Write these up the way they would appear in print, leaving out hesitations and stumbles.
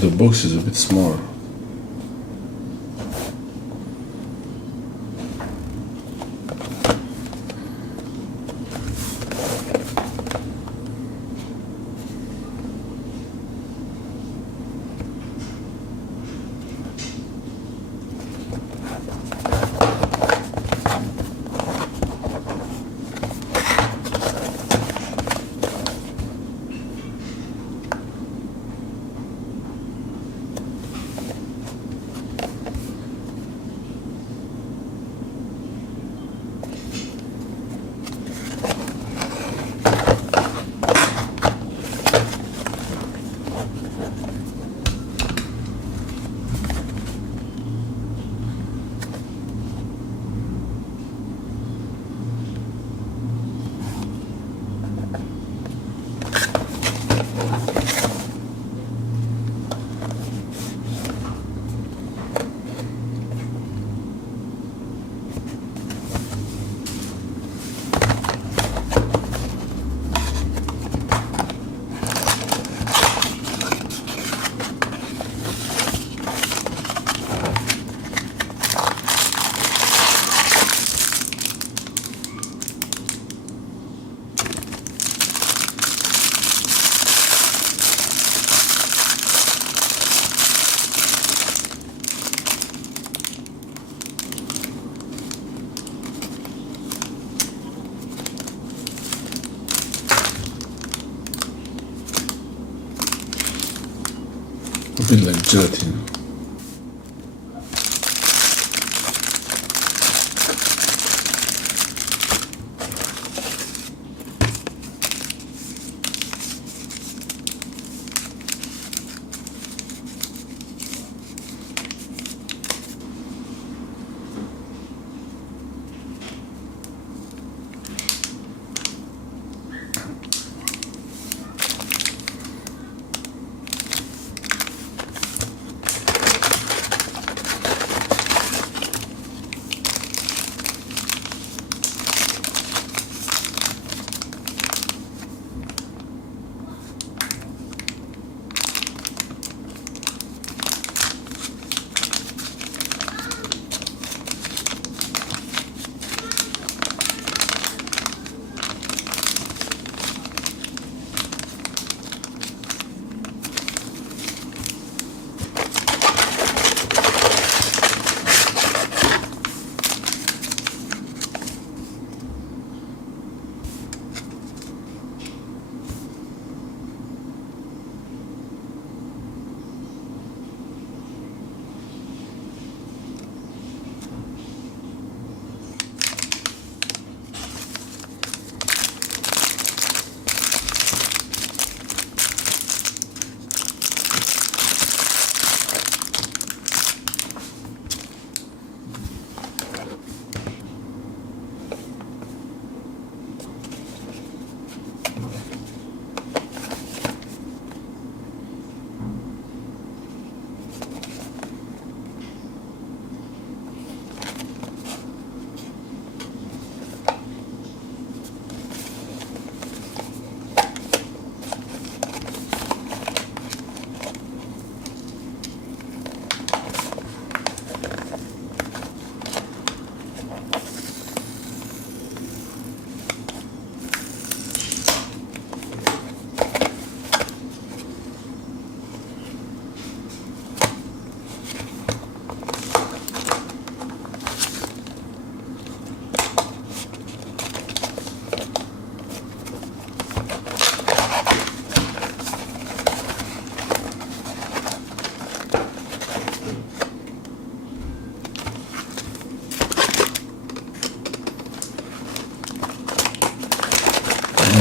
the box is a bit smaller. A bit like gelatin.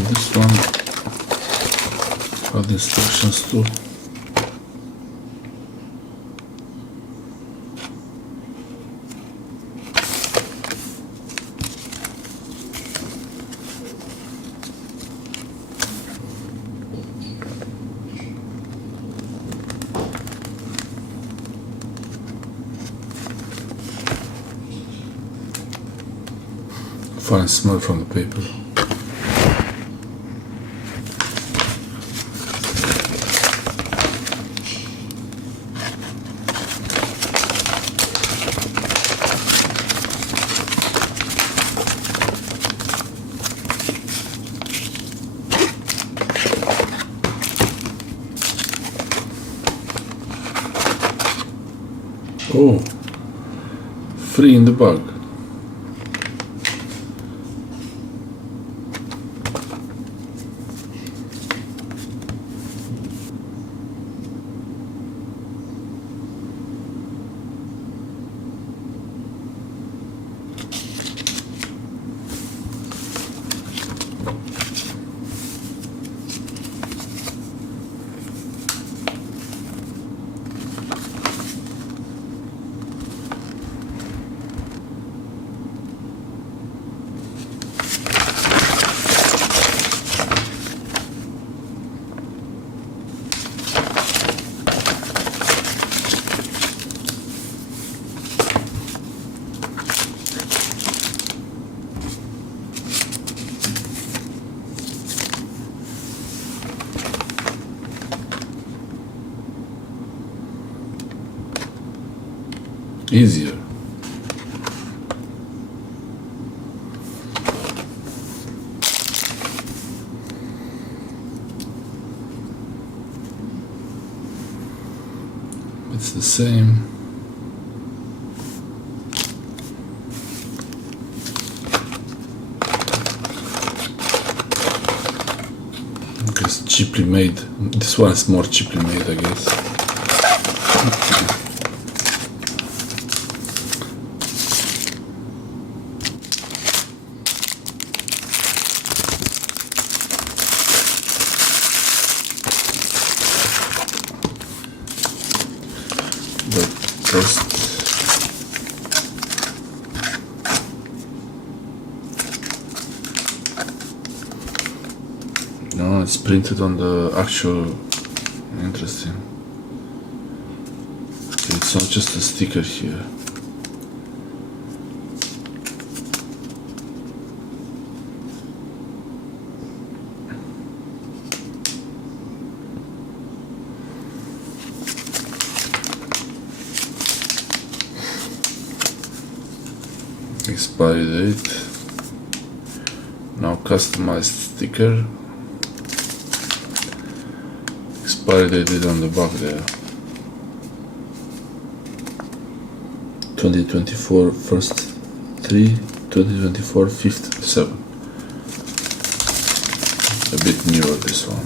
This one for the instructions too. Fine smell from the paper. Oh, free in the bag. Easier. It's the same. I guess cheaply made. This one is more cheaply made, I guess. First, no, it's printed on the actual. Interesting. It's not just a sticker here. Expiry date. Now customized sticker. Expiry date is on the back there. 2024 first 3, 2024 fifth 7. A bit newer this one.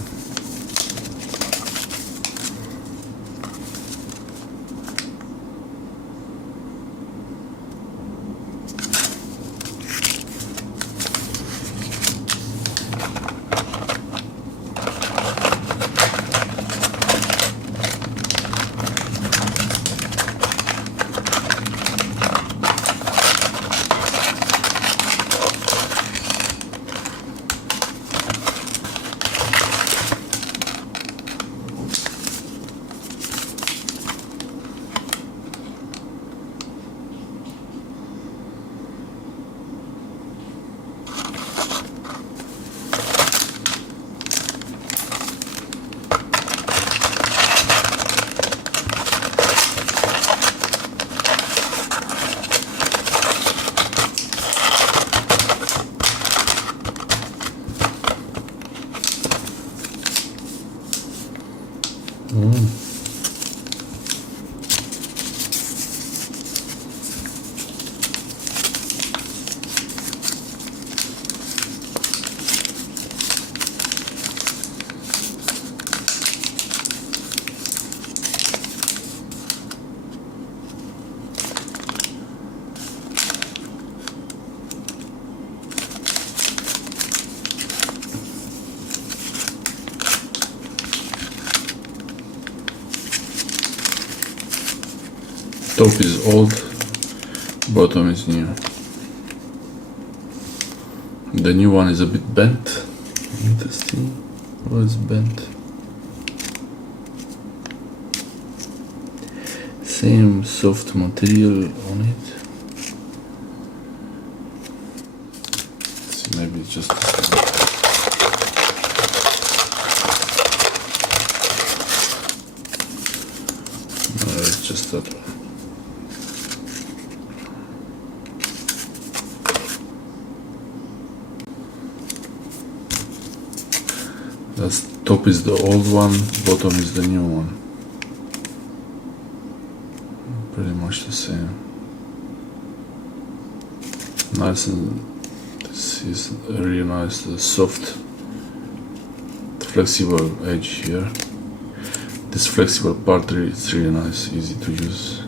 Top is old, bottom is new. The new one is a bit bent. Interesting. Why is bent? Same soft material on it. Let's see, maybe it's just this one. No, it's just that one. That's top is the old one, bottom is the new one. Pretty much. much the same. Nice, and this is really nice, the soft flexible edge here. This flexible part is really nice, easy to use.